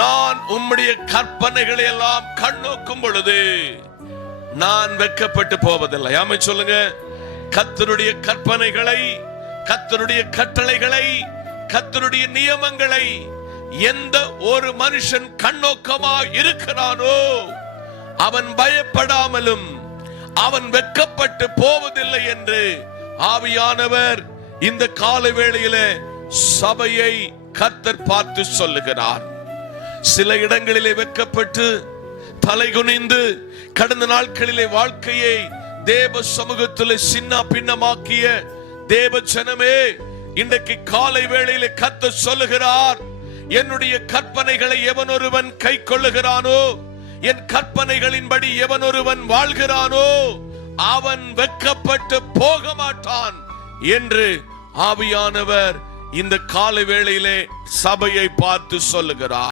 நான் உம்முடைய கற்பனைகளை எல்லாம் கண்ணோக்கும் பொழுது நான் வெட்கப்பட்டு போவதில்லை. ஆமை சொல்லுங்க. கர்த்தருடைய கற்பனைகளை, கர்த்தருடைய கட்டளைகளை, கர்த்தருடைய நியமங்களை எந்த ஒரு மனுஷன் கண்ணோக்கமா இருக்கிறானோ அவன் பயப்படாமலும் அவன் வெட்கப்பட்டு போவதில்லை என்று ஆவியானவர் இந்த கால வேளையிலே சபையை கர்த்தர் பார்த்து சொல்லுகிறார். சில இடங்களிலே வெட்கப்பட்டு தலைகுனிந்து கடந்த நாட்களிலே வாழ்க்கையை தேவ சமூகத்திலே சின்ன பின்னமாக்கிய தேவ ஜனமே, இன்றைக்கு காலை வேளையிலே கர்த்தர் சொல்லுகிறார், என்னுடைய கற்பனைகளை எவன் ஒருவன் கை கொள்ளுகிறானோ, என் கற்பனைகளின்படி எவன் ஒருவன் வாழ்கிறானோ அவன் வெட்கப்பட்டு போக மாட்டான் என்று ஆவியானவர் இந்த காலை வேளையிலே சபையை பார்த்து சொல்லுகிறார்.